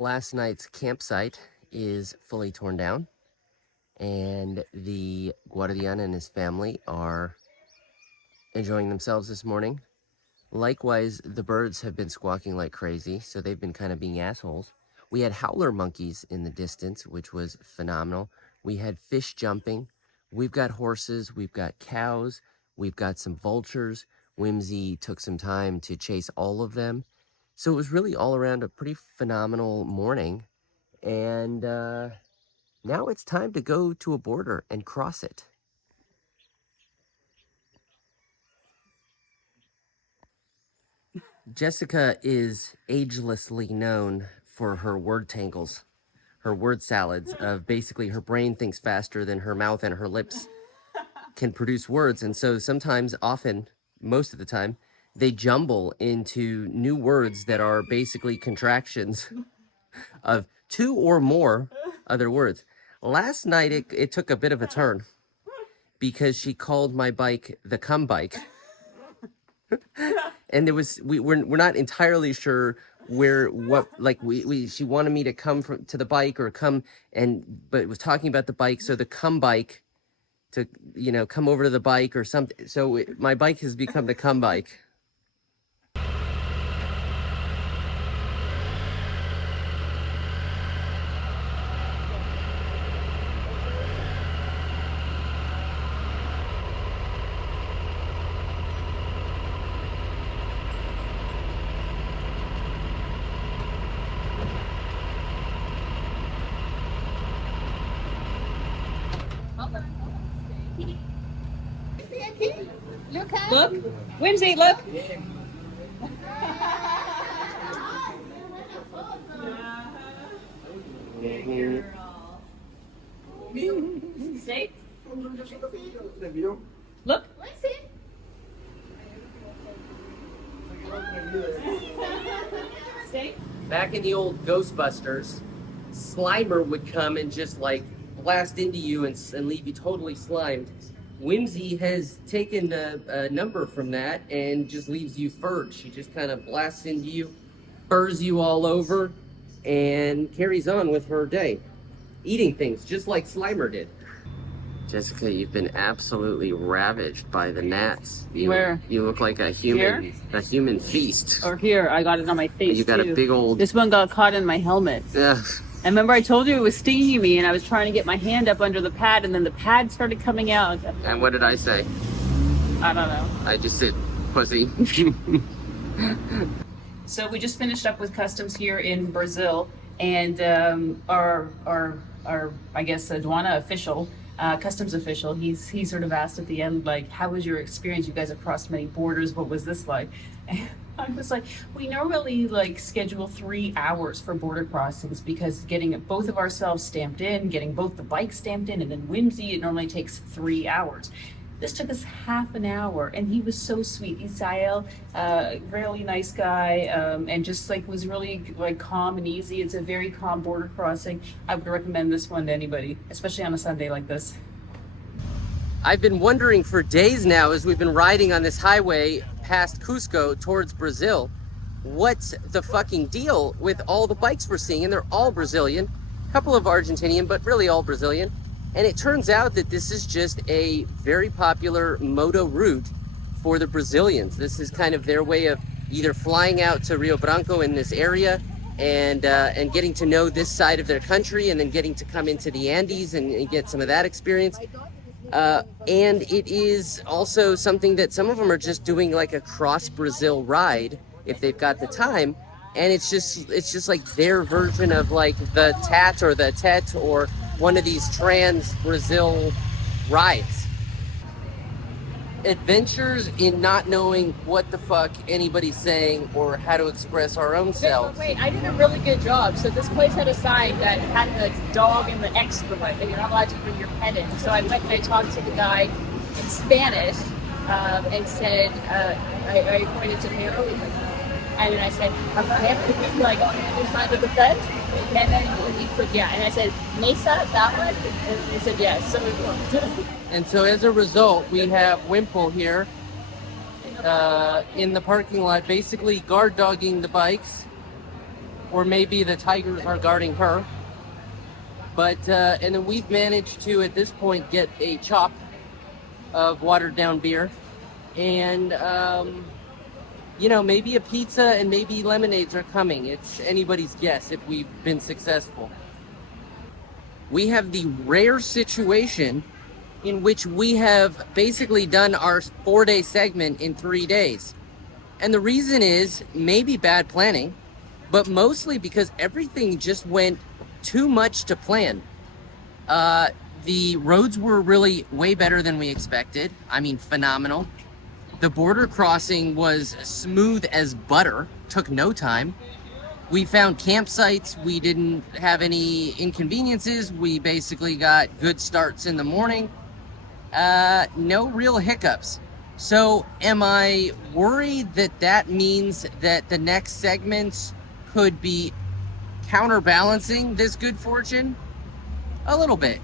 Last night's campsite is fully torn down, and the Guardian and his family are enjoying themselves this morning. Likewise, the birds have been squawking like crazy, so they've been kind of being assholes. We had howler monkeys in the distance, which was phenomenal. We had fish jumping. We've got horses, we've got cows, we've got some vultures. Whimsy took some time to chase all of them. So it was really all around a pretty phenomenal morning. And now it's time to go to a border and cross it. Jessica is agelessly known for her word tangles, her word salads of basically her brain thinks faster than her mouth and her lips can produce words. And so sometimes, often, most of the time, they jumble into new words that are basically contractions of two or more other words. Last night, it took a bit of a turn because she called my bike the cum bike. And there was, we're not entirely sure she wanted me to come to the bike or come but it was talking about the bike. So the cum bike to, come over to the bike or something. So my bike has become the cum bike. Look, Whimsy, look. See? Look. See? Back in the old Ghostbusters, Slimer would come and just blast into you and leave you totally slimed. Whimsy has taken a number from that and just leaves you furred. She just kind of blasts into you, furs you all over, and carries on with her day, eating things just like Slimer did. Jessica, you've been absolutely ravaged by the gnats. Where? You look like a human feast. Or here, I got it on my face. You got too. A big old. This one got caught in my helmet. Yeah. I remember I told you it was stinging me, and I was trying to get my hand up under the pad, and then the pad started coming out. And what did I say? I don't know. I just said, pussy. So we just finished up with customs here in Brazil, and our I guess aduana official, customs official, he sort of asked at the end, how was your experience? You guys have crossed many borders. What was this like? And I was like, we normally schedule 3 hours for border crossings because getting both of ourselves stamped in, getting both the bikes stamped in, and then Whimsy, it normally takes 3 hours. This took us half an hour, and he was so sweet. Isael, really nice guy, and just was really calm and easy. It's a very calm border crossing. I would recommend this one to anybody, especially on a Sunday like this. I've been wondering for days now as we've been riding on this highway past Cusco towards Brazil, what's the fucking deal with all the bikes we're seeing? And they're all Brazilian, a couple of Argentinian, but really all Brazilian. And it turns out that this is just a very popular moto route for the Brazilians. This is kind of their way of either flying out to Rio Branco in this area and getting to know this side of their country, and then getting to come into the Andes and get some of that experience. And it is also something that some of them are just doing a cross Brazil ride if they've got the time. And it's just their version of the TAT or the TET or one of these trans Brazil rides. Adventures in not knowing what the fuck anybody's saying or how to express our own selves. Wait, I did a really good job. So this place had a sign that had the dog and the excrement, and you're not allowed to bring your pet in. So I went and I talked to the guy in Spanish and said, I pointed to Peru, and then I said, on the other side of the fence. And then he said, yeah. And I said, Mesa, that one? And he said, yes. So we worked. And so as a result, we have Wimple here in the parking lot, basically guard dogging the bikes or maybe the tigers are guarding her. But and then we've managed to, at this point, get a chop of watered down beer, and you know, maybe a pizza and maybe lemonades are coming. It's anybody's guess if we've been successful. We have the rare situation in which we have basically done our 4-day segment in 3 days. And the reason is maybe bad planning, but mostly because everything just went too much to plan. The roads were really way better than we expected. I mean, phenomenal. The border crossing was smooth as butter, took no time. We found campsites. We didn't have any inconveniences. We basically got good starts in the morning. No real hiccups. So am I worried that that means that the next segments could be counterbalancing this good fortune? A little bit.